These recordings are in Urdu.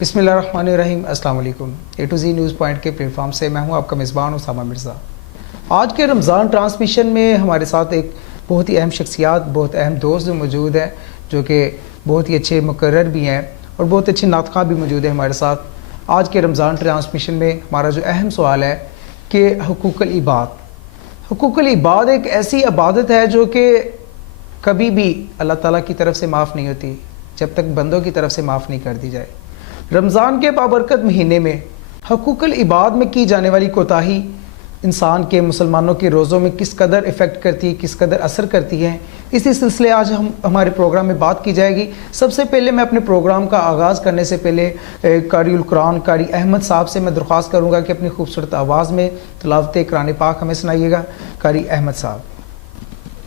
بسم اللہ الرحمن الرحیم۔ السلام علیکم۔ اے ٹو زی نیوز پوائنٹ کے پلیٹ فارم سے میں ہوں آپ کا میزبان اسامہ مرزا۔ آج کے رمضان ٹرانسمیشن میں ہمارے ساتھ ایک بہت ہی اہم شخصیات، بہت اہم دوست موجود ہیں، جو کہ بہت ہی اچھے مقرر بھی ہیں اور بہت اچھے نعت خواں بھی موجود ہیں ہمارے ساتھ۔ آج کے رمضان ٹرانسمیشن میں ہمارا جو اہم سوال ہے کہ حقوق العباد۔ حقوق العباد ایک ایسی عبادت ہے جو کہ کبھی بھی اللہ تعالیٰ کی طرف سے معاف نہیں ہوتی جب تک بندوں کی طرف سے معاف نہیں کر دی جائے۔ رمضان کے بابرکت مہینے میں حقوق العباد میں کی جانے والی کوتاہی انسان کے، مسلمانوں کے روزوں میں کس قدر افیکٹ کرتی ہے، کس قدر اثر کرتی ہے، اسی سلسلے آج ہمارے پروگرام میں بات کی جائے گی۔ سب سے پہلے میں اپنے پروگرام کا آغاز کرنے سے پہلے قاری القرآن قاری احمد صاحب سے میں درخواست کروں گا کہ اپنی خوبصورت آواز میں تلاوت قرآن پاک ہمیں سنائیے گا۔ قاری احمد صاحب۔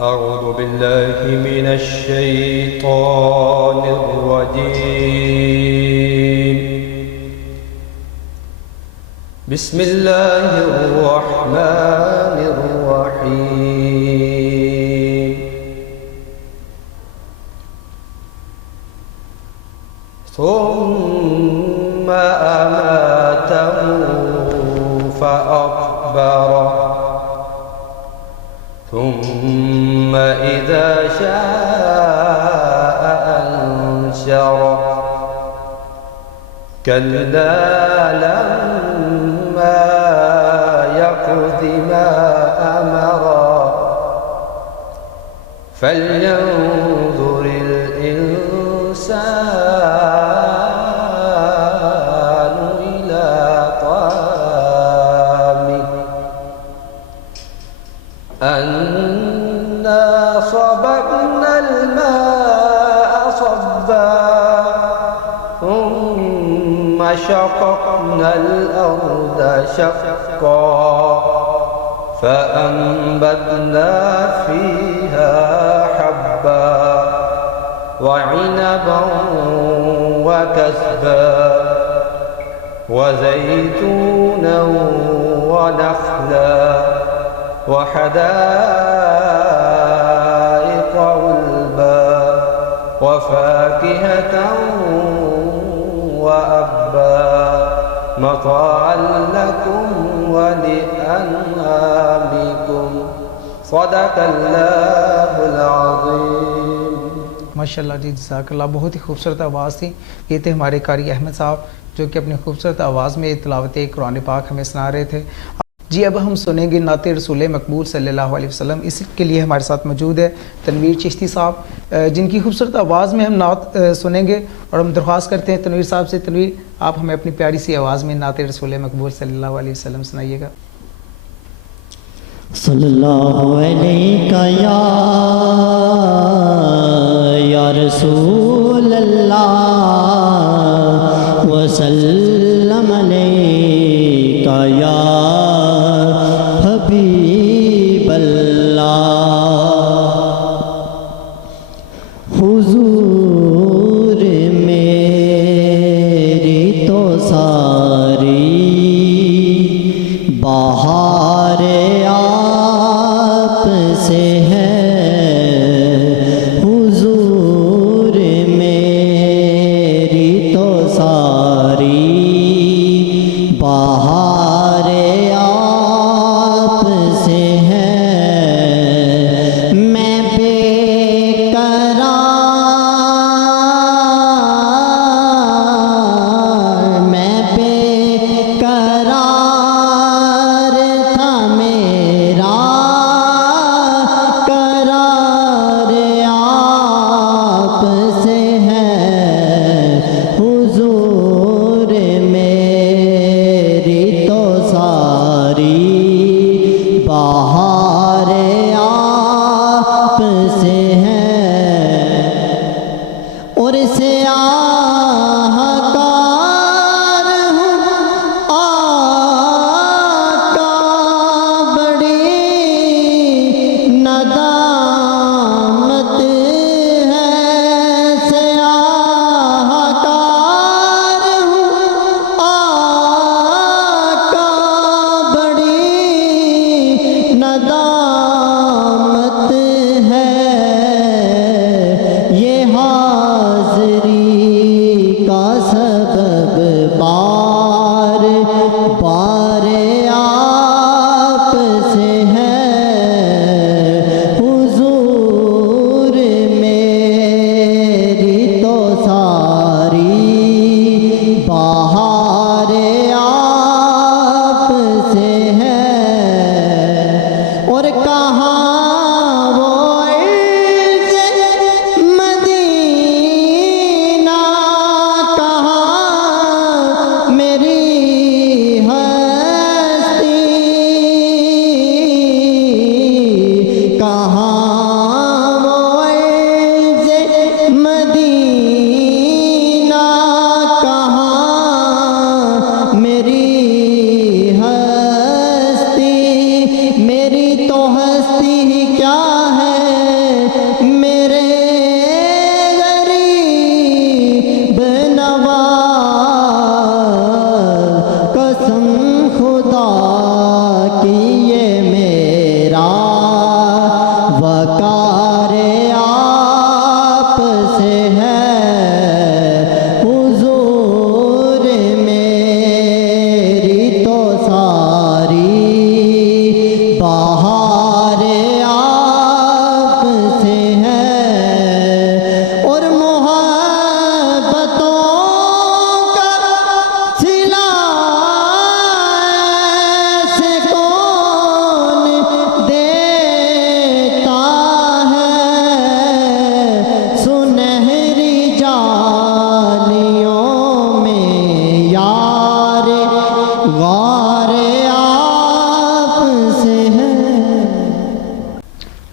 اعوذ باللہ من الشیطان الرجیم، بسم اللہ الرحمن الرحیم، ثم اماتہ فأقبرہ ثم اذا شاء انشرہ، كلا لما يقض ما أمرا، فلينظر الإنسان إلى طعامه، أنا صببنا الماء صبا، ثم شققنا الأرض شقا، فأنبتنا فيها حبا وعنبا وكسبا وزيتونا ونخلا وحدائق غلبا وفاكهة وأبا، متاعا لكم ولأنعامكم، صدق اللہ العظیم۔ ماشاء اللہ جی، جزاک اللہ، بہت ہی خوبصورت آواز تھی۔ یہ تھے ہمارے قاری احمد صاحب جو کہ اپنی خوبصورت آواز میں تلاوت قرآن پاک ہمیں سنا رہے تھے۔ جی اب ہم سنیں گے نعت رسول مقبول صلی اللہ علیہ وسلم۔ اس کے لیے ہمارے ساتھ موجود ہے تنویر چشتی صاحب، جن کی خوبصورت آواز میں ہم نعت سنیں گے، اور ہم درخواست کرتے ہیں تنویر صاحب سے، تنویر آپ ہمیں اپنی پیاری سی آواز میں نعت رسول مقبول صلی اللہ علیہ وسلم سنائیے گا۔ صلی اللہ علیہ یا رسول اللہ وسلم علیہ یا حبیب اللہ، حضور میری تو ساری بہار آپ سے ہے، حضور میری تو ساری بہار آپ سے ہے، میں بے قرار تھا میرا، قرار آپ سے ہے، حضور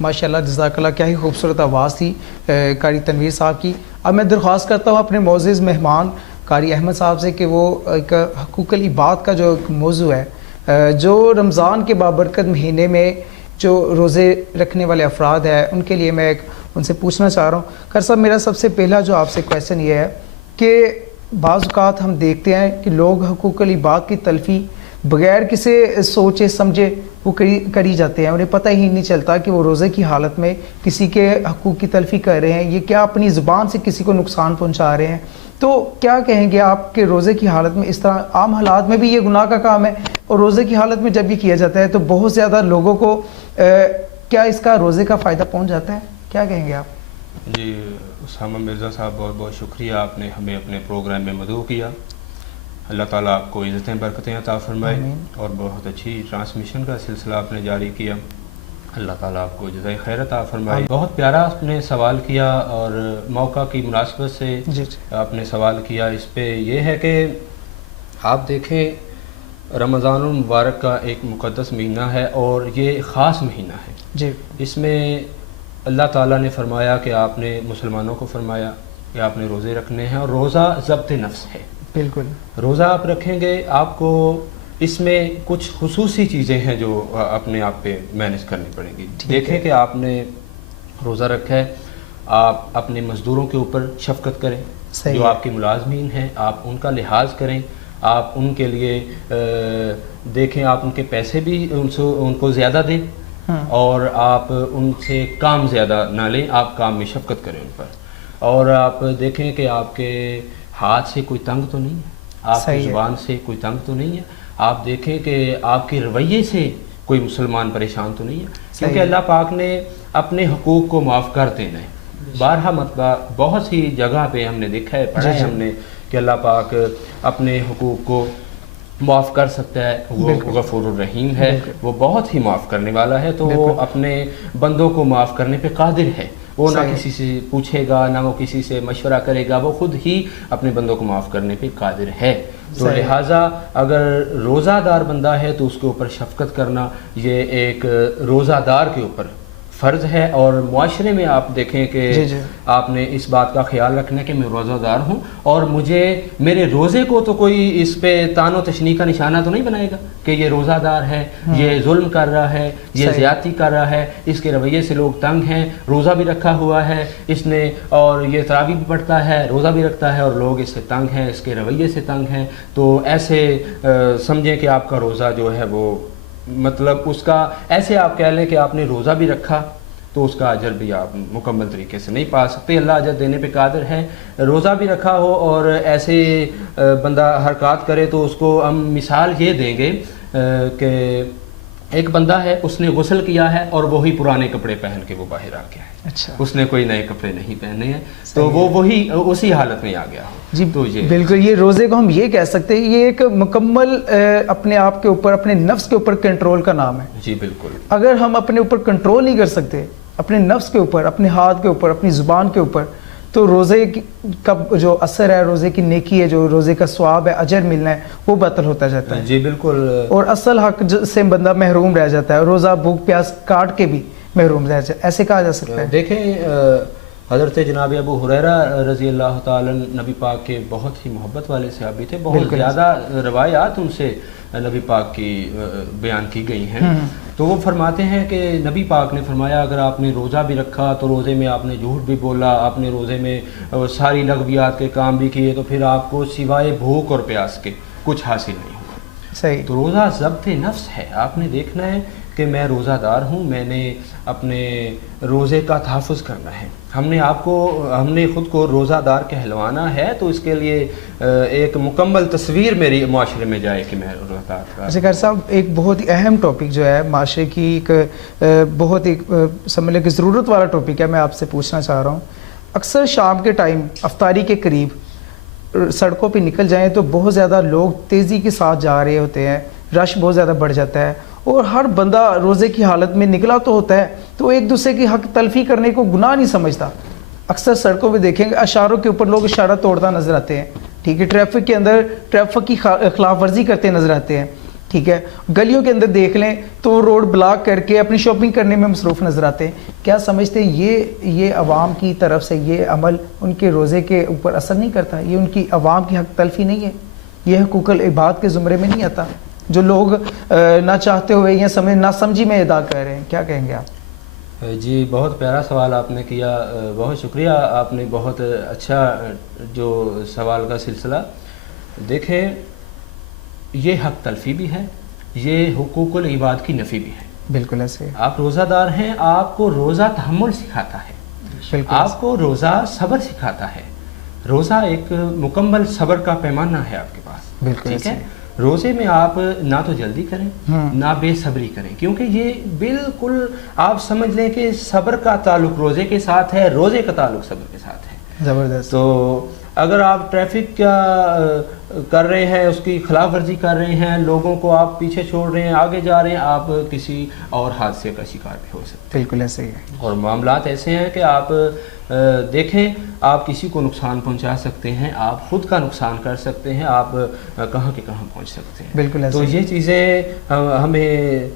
ماشاءاللہ جزاک اللہ، کیا ہی خوبصورت آواز تھی قاری تنویر صاحب کی۔ اب میں درخواست کرتا ہوں اپنے معزز مہمان قاری احمد صاحب سے کہ وہ ایک حقوق العباد کا جو ایک موضوع ہے، جو رمضان کے بابرکت مہینے میں جو روزے رکھنے والے افراد ہیں ان کے لیے میں ان سے پوچھنا چاہ رہا ہوں۔ قاری صاحب، میرا سب سے پہلا جو آپ سے کویشچن یہ ہے کہ بعض اوقات ہم دیکھتے ہیں کہ لوگ حقوق العباد کی تلفی بغیر کسی سوچے سمجھے وہ کری جاتے ہیں، انہیں پتہ ہی نہیں چلتا کہ وہ روزے کی حالت میں کسی کے حقوق کی تلفی کر رہے ہیں، یہ کیا اپنی زبان سے کسی کو نقصان پہنچا رہے ہیں۔ تو کیا کہیں گے آپ کہ روزے کی حالت میں اس طرح عام حالات میں بھی یہ گناہ کا کام ہے، اور روزے کی حالت میں جب یہ کیا جاتا ہے تو بہت زیادہ لوگوں کو کیا اس کا روزے کا فائدہ پہنچ جاتا ہے؟ کیا کہیں گے آپ؟ جی اسامہ مرزا صاحب، بہت بہت شکریہ، آپ نے ہمیں اپنے پروگرام میں مدعو کیا۔ اللہ تعالیٰ آپ کو عزتیں برکتیں عطا فرمائے، اور بہت اچھی ٹرانسمیشن کا سلسلہ آپ نے جاری کیا، اللہ تعالیٰ آپ کو جزائے خیر عطا فرمائے۔ بہت پیارا آپ نے سوال کیا، اور موقع کی مناسبت سے آپ نے سوال کیا اس پہ، یہ ہے کہ آپ دیکھیں رمضان المبارک کا ایک مقدس مہینہ ہے، اور یہ خاص مہینہ ہے جی۔ اس میں اللہ تعالیٰ نے فرمایا کہ آپ نے مسلمانوں کو فرمایا کہ آپ نے روزے رکھنے ہیں، اور روزہ ضبط نفس ہے۔ بالکل، روزہ آپ رکھیں گے، آپ کو اس میں کچھ خصوصی چیزیں ہیں جو اپنے آپ پہ مینیج کرنی پڑیں گی۔ دیکھیں کہ آپ نے روزہ رکھا ہے، آپ اپنے مزدوروں کے اوپر شفقت کریں، جو آپ کے ملازمین ہیں آپ ان کا لحاظ کریں، آپ ان کے لیے دیکھیں، آپ ان کے پیسے بھی ان کو زیادہ دیں، اور آپ ان سے کام زیادہ نہ لیں، آپ کام میں شفقت کریں ان پر، اور آپ دیکھیں کہ آپ کے ہاتھ سے کوئی تنگ تو نہیں ہے، آپ کی زبان سے کوئی تنگ تو نہیں ہے، آپ دیکھیں کہ آپ کے رویے سے کوئی مسلمان پریشان تو نہیں ہے، کیونکہ اللہ پاک نے اپنے حقوق کو معاف کر دینا ہے۔ بارہا مرتبہ بہت سی جگہ پہ ہم نے دیکھا ہے، پڑھا ہے ہم نے کہ اللہ پاک اپنے حقوق کو معاف کر سکتا ہے، وہ غفور الرحیم ہے، وہ بہت ہی معاف کرنے والا ہے، تو وہ اپنے بندوں کو معاف کرنے پہ قادر ہے، وہ نہ کسی سے پوچھے گا، نہ وہ کسی سے مشورہ کرے گا، وہ خود ہی اپنے بندوں کو معاف کرنے پہ قادر ہے۔ تو لہٰذا اگر روزہ دار بندہ ہے تو اس کے اوپر شفقت کرنا یہ ایک روزہ دار کے اوپر فرض ہے، اور معاشرے میں آپ دیکھیں کہ آپ نے اس بات کا خیال رکھنا ہے کہ میں روزہ دار ہوں، اور مجھے میرے روزے کو تو کوئی اس پہ تان و تشنیع کا نشانہ تو نہیں بنائے گا کہ یہ روزہ دار ہے، یہ ظلم کر رہا ہے، یہ زیادتی کر رہا ہے، اس کے رویے سے لوگ تنگ ہیں، روزہ بھی رکھا ہوا ہے اس نے، اور یہ تراویح بھی پڑھتا ہے، روزہ بھی رکھتا ہے، اور لوگ اس سے تنگ ہیں، اس کے رویے سے تنگ ہیں، تو ایسے سمجھیں کہ آپ کا روزہ جو ہے وہ مطلب اس کا ایسے آپ کہہ لیں کہ آپ نے روزہ بھی رکھا تو اس کا اجر بھی آپ مکمل طریقے سے نہیں پا سکتے، اللہ اجر دینے پہ قادر ہے۔ روزہ بھی رکھا ہو اور ایسے بندہ حرکات کرے تو اس کو ہم مثال یہ دیں گے کہ ایک بندہ ہے، اس نے غسل کیا ہے اور وہی پرانے کپڑے پہن کے وہ باہر آ گیا ہے، اس نے کوئی نئے کپڑے نہیں پہنے ہیں، تو وہ وہی اسی حالت میں آ گیا ہو۔ جی تو یہ بالکل، یہ روزے کو ہم یہ کہہ سکتے ہیں یہ ایک مکمل اپنے آپ کے اوپر، اپنے نفس کے اوپر کنٹرول کا نام ہے۔ جی بالکل، اگر ہم اپنے اوپر کنٹرول نہیں کر سکتے، اپنے نفس کے اوپر، اپنے ہاتھ کے اوپر، اپنی زبان کے اوپر، تو روزے کا جو اثر ہے، روزے کی نیکی ہے، جو روزے کا ثواب ہے، اجر ملنا ہے، وہ باطل ہوتا جاتا ہے۔ جی بالکل، اور اصل حق سے بندہ محروم رہ جاتا ہے، روزہ بھوک پیاس کاٹ کے بھی محروم رہ جاتا ہے، ایسے کہا جا سکتا ہے۔ دیکھیں حضرت جناب ابو ہریرہ رضی اللہ تعالیٰ نبی پاک کے بہت ہی محبت والے صحابی تھے، بہت زیادہ روایات ان سے نبی پاک کی بیان کی گئی ہیں، تو وہ فرماتے ہیں کہ نبی پاک نے فرمایا اگر آپ نے روزہ بھی رکھا تو روزے میں آپ نے جھوٹ بھی بولا، آپ نے روزے میں ساری لغویات کے کام بھی کیے، تو پھر آپ کو سوائے بھوک اور پیاس کے کچھ حاصل نہیں ہوگا۔ صحیح۔ تو روزہ ضبط نفس ہے، آپ نے دیکھنا ہے کہ میں روزہ دار ہوں، میں نے اپنے روزے کا تحفظ کرنا ہے، ہم نے خود کو روزہ دار کہلوانا ہے، تو اس کے لیے ایک مکمل تصویر میری معاشرے میں جائے کہ میں روزہ دار۔ ذکر صاحب، ایک بہت ہی اہم ٹاپک جو ہے معاشرے کی، ایک بہت ہی سمجھ لیں کہ ضرورت والا ٹاپک ہے، میں آپ سے پوچھنا چاہ رہا ہوں۔ اکثر شام کے ٹائم افطاری کے قریب سڑکوں پہ نکل جائیں تو بہت زیادہ لوگ تیزی کے ساتھ جا رہے ہوتے ہیں، رش بہت زیادہ بڑھ جاتا ہے، اور ہر بندہ روزے کی حالت میں نکلا تو ہوتا ہے، تو ایک دوسرے کی حق تلفی کرنے کو گناہ نہیں سمجھتا۔ اکثر سڑکوں پہ دیکھیں گے اشاروں کے اوپر لوگ اشارہ توڑتا نظر آتے ہیں، ٹھیک ہے، ٹریفک کے اندر ٹریفک کی خلاف ورزی کرتے نظر آتے ہیں، ٹھیک ہے. گلیوں کے اندر دیکھ لیں تو روڈ بلاک کر کے اپنی شاپنگ کرنے میں مصروف نظر آتے ہیں. کیا سمجھتے ہیں یہ عوام کی طرف سے یہ عمل ان کے روزے کے اوپر اثر نہیں کرتا؟ یہ ان کی عوام کی حق تلفی نہیں ہے؟ یہ حقوق العباد کے زمرے میں نہیں آتا جو لوگ نہ چاہتے ہوئے یا نہ سمجھی میں ادا کر رہے ہیں؟ کیا کہیں گے آپ؟ جی بہت پیارا سوال آپ نے کیا، بہت شکریہ. آپ نے بہت اچھا جو سوال کا سلسلہ. دیکھیں یہ حق تلفی بھی ہے، یہ حقوق العباد کی نفی بھی ہے. بالکل ایسے. آپ روزہ دار ہیں، آپ کو روزہ تحمل سکھاتا ہے، آپ کو روزہ صبر سکھاتا ہے. روزہ ایک مکمل صبر کا پیمانہ ہے آپ کے پاس. بالکل ٹھیک ہے. روزے میں آپ نہ تو جلدی کریں نہ بے صبری کریں، کیونکہ یہ بالکل آپ سمجھ لیں کہ صبر کا تعلق روزے کے ساتھ ہے، روزے کا تعلق صبر کے ساتھ ہے. زبردست. تو اگر آپ ٹریفک کا کر رہے ہیں، اس کی خلاف ورزی کر رہے ہیں، لوگوں کو آپ پیچھے چھوڑ رہے ہیں، آگے جا رہے ہیں، آپ کسی اور حادثے کا شکار بھی ہو سکتے ہیں. بالکل ایسے ہی ہے. اور معاملات ایسے ہیں کہ آپ دیکھیں آپ کسی کو نقصان پہنچا سکتے ہیں، آپ خود کا نقصان کر سکتے ہیں، آپ کہاں کے کہاں پہنچ سکتے ہیں. بالکل ایسے. تو یہ چیزیں ہمیں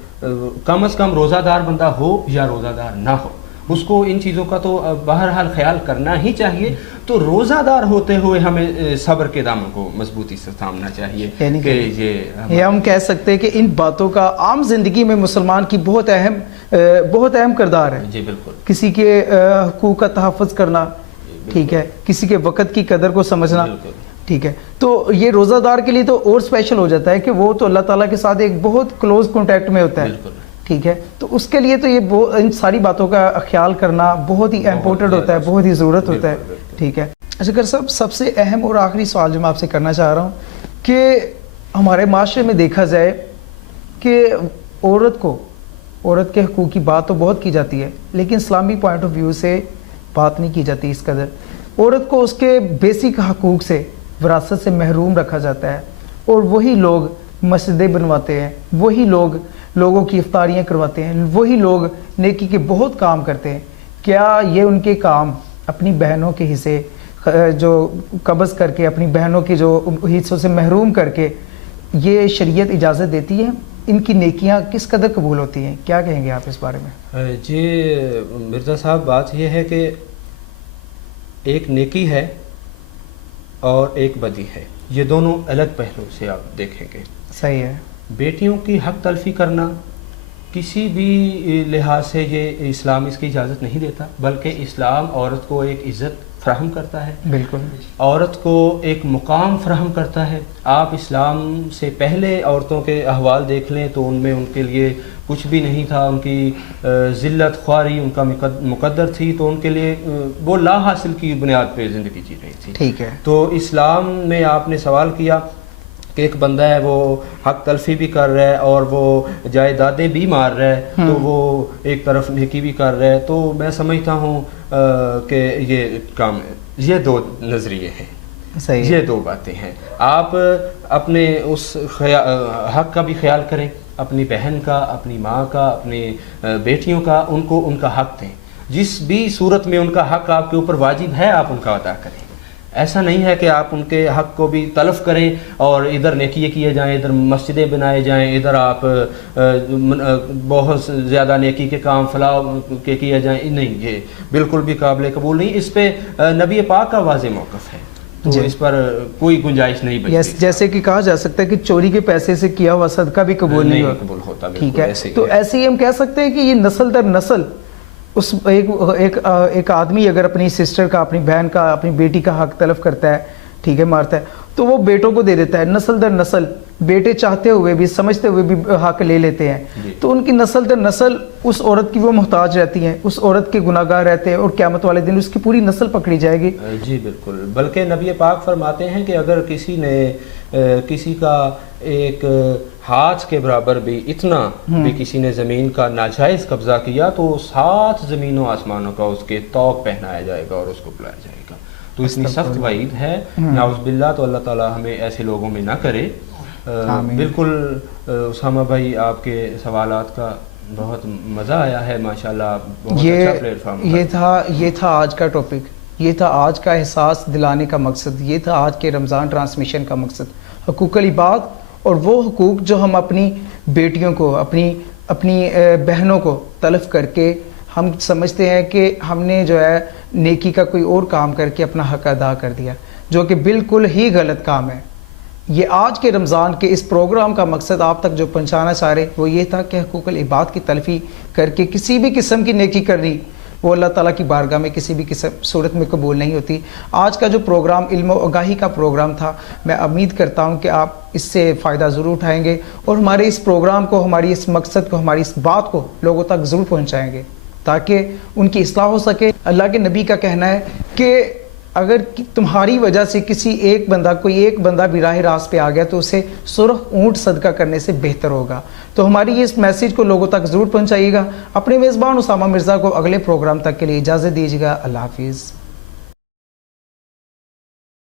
کم از کم روزہ دار بندہ ہو یا روزہ دار نہ ہو، اس کو ان چیزوں کا تو بہرحال خیال کرنا ہی چاہیے. تو روزہ دار ہوتے ہوئے ہمیں صبر کے دامن کو مضبوطی سے تھامنا چاہیے. یعنی کہ یہ ہم کہہ سکتے ہیں کہ ان باتوں کا عام زندگی میں مسلمان کی بہت اہم کردار ہے. جی بالکل. کسی کے حقوق کا تحفظ کرنا، ٹھیک ہے، کسی کے وقت کی قدر کو سمجھنا. ٹھیک ہے. تو یہ روزہ دار کے لیے تو اور اسپیشل ہو جاتا ہے کہ وہ تو اللہ تعالیٰ کے ساتھ ایک بہت کلوز کانٹیکٹ میں ہوتا ہے. ٹھیک ہے. تو اس کے لیے تو یہ ان ساری باتوں کا خیال کرنا بہت ہی امپورٹنٹ ہوتا ہے، بہت ہی ضرورت ہوتا ہے. ٹھیک ہے. اچھا صاحب، سب سے اہم اور آخری سوال جو میں آپ سے کرنا چاہ رہا ہوں کہ ہمارے معاشرے میں دیکھا جائے کہ عورت کے حقوق کی بات تو بہت کی جاتی ہے، لیکن اسلامی پوائنٹ آف ویو سے بات نہیں کی جاتی اس قدر. عورت کو اس کے بیسک حقوق سے، وراثت سے محروم رکھا جاتا ہے، اور وہی لوگ مسجدیں بنواتے ہیں، وہی لوگ لوگوں کی افطاریاں کرواتے ہیں، وہی لوگ نیکی کے بہت کام کرتے ہیں. کیا یہ ان کے کام اپنی بہنوں کے حصے جو قبض کر کے، اپنی بہنوں کے جو حصوں سے محروم کر کے، یہ شریعت اجازت دیتی ہے؟ ان کی نیکیاں کس قدر قبول ہوتی ہیں؟ کیا کہیں گے آپ اس بارے میں؟ جی مرزا صاحب، بات یہ ہے کہ ایک نیکی ہے اور ایک بدی ہے، یہ دونوں الگ پہلو سے آپ دیکھیں گے. صحیح ہے. بیٹیوں کی حق تلفی کرنا کسی بھی لحاظ سے یہ اسلام اس کی اجازت نہیں دیتا، بلکہ اسلام عورت کو ایک عزت فراہم کرتا ہے. بالکل. عورت کو ایک مقام فراہم کرتا ہے. آپ اسلام سے پہلے عورتوں کے احوال دیکھ لیں تو ان میں ان کے لیے کچھ بھی نہیں تھا، ان کی ذلت خواری ان کا مقدر تھی، تو ان کے لیے وہ لا حاصل کی بنیاد پہ زندگی جی رہی تھی. ٹھیک ہے. تو اسلام میں آپ نے سوال کیا کہ ایک بندہ ہے وہ حق تلفی بھی کر رہا ہے اور وہ جائیدادیں بھی مار رہا ہے، تو وہ ایک طرف نیکی بھی کر رہا ہے. تو میں سمجھتا ہوں کہ یہ کام، یہ دو نظریے ہیں. صحیح. یہ دو باتیں ہیں. آپ اپنے اس حق کا بھی خیال کریں، اپنی بہن کا، اپنی ماں کا، اپنی بیٹیوں کا، ان کو ان کا حق دیں. جس بھی صورت میں ان کا حق آپ کے اوپر واجب ہے آپ ان کا ادا کریں. ایسا نہیں ہے کہ آپ ان کے حق کو بھی تلف کریں اور ادھر نیکی کیے جائیں، ادھر مسجدیں بنائے جائیں، ادھر آپ بہت زیادہ نیکی کے کام فلاح کے کیے جائیں. نہیں، یہ بالکل بھی قابل قبول نہیں. اس پہ نبی پاک کا واضح موقف ہے، تو اس پر کوئی گنجائش نہیں بچتی. جیسے کہ کہا جا سکتا ہے کہ چوری کے پیسے سے کیا ہوا صدقہ بھی قبول نہیں ہوتا. ٹھیک ہے. تو ایسے ہی ہم کہہ سکتے ہیں کہ یہ نسل در نسل اس ایک آدمی اگر اپنی سسٹر کا، اپنی بہن کا، اپنی بیٹی کا حق تلف کرتا ہے، ٹھیک ہے، مارتا ہے، تو وہ بیٹوں کو دے دیتا ہے. نسل در نسل بیٹے چاہتے ہوئے بھی، سمجھتے ہوئے بھی حق لے لیتے ہیں. تو ان کی نسل در نسل اس عورت کی وہ محتاج رہتی ہیں، اس عورت کے گناہ گار رہتے ہیں، اور قیامت والے دن اس کی پوری نسل پکڑی جائے گی. جی بالکل. بلکہ نبی پاک فرماتے ہیں کہ اگر کسی نے کسی کا ایک ہاتھ کے برابر بھی، اتنا بھی کسی نے زمین کا ناجائز قبضہ کیا، تو 7 زمینوں آسمانوں کا اس کے توق پہنایا جائے گا اور اس کو بلایا جائے گا. تو اتنی سخت وعید ہے، نعوذ باللہ. تو اللہ تعالیٰ ہمیں ایسے لوگوں میں نہ کرے. بالکل اسامہ بھائی، آپ کے سوالات کا بہت مزہ آیا ہے ماشاءاللہ. بہت اچھا پلیٹ فارم. یہ تھا آج کا ٹاپک، یہ تھا آج کا احساس دلانے کا مقصد، یہ تھا آج کے رمضان ٹرانسمیشن کا مقصد. حقوق العباد اور وہ حقوق جو ہم اپنی بیٹیوں کو اپنی بہنوں کو تلف کر کے ہم سمجھتے ہیں کہ ہم نے جو ہے نیکی کا کوئی اور کام کر کے اپنا حق ادا کر دیا، جو کہ بالکل ہی غلط کام ہے۔ یہ آج کے رمضان کے اس پروگرام کا مقصد آپ تک جو پہنچانا چاہ رہے وہ یہ تھا کہ حقوق العباد کی تلفی کر کے کسی بھی قسم کی نیکی کرنی وہ اللہ تعالیٰ کی بارگاہ میں کسی بھی صورت میں قبول نہیں ہوتی۔ آج کا جو پروگرام علم و آگاہی کا پروگرام تھا، میں امید کرتا ہوں کہ آپ اس سے فائدہ ضرور اٹھائیں گے اور ہمارے اس پروگرام کو، ہماری اس مقصد کو، ہماری اس بات کو لوگوں تک ضرور پہنچائیں گے تاکہ ان کی اصلاح ہو سکے۔ اللہ کے نبی کا کہنا ہے کہ اگر تمہاری وجہ سے کوئی ایک بندہ بھی راہ راست پہ آ گیا تو اسے سرخ اونٹ صدقہ کرنے سے بہتر ہوگا۔ تو ہماری اس میسیج کو لوگوں تک ضرور پہنچائیے گا۔ اپنے میزبان اسامہ مرزا کو اگلے پروگرام تک کے لیے اجازت دیجیے گا۔ اللہ حافظ۔